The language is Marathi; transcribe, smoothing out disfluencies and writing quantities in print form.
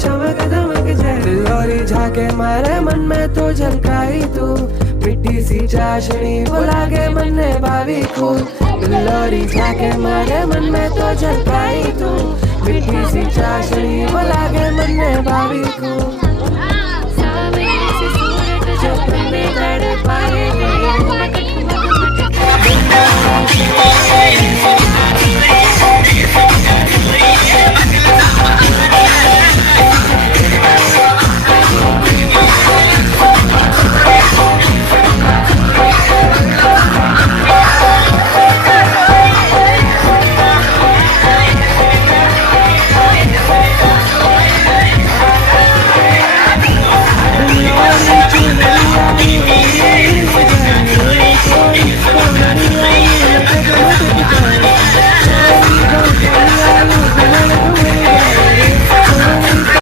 चमक दमक जाए। दिलोरी झाके मारे मन में तो झलकाई तू, मिट्टी सी चाशनी वो लागे मन ने भावी को। दिलोरी झाके मारे मन में तो झलकाई तू, मिट्टी सी चाशनी वो लागे मन ने भावी को। सामने से सूरज जो तुम्हें तड़ पाए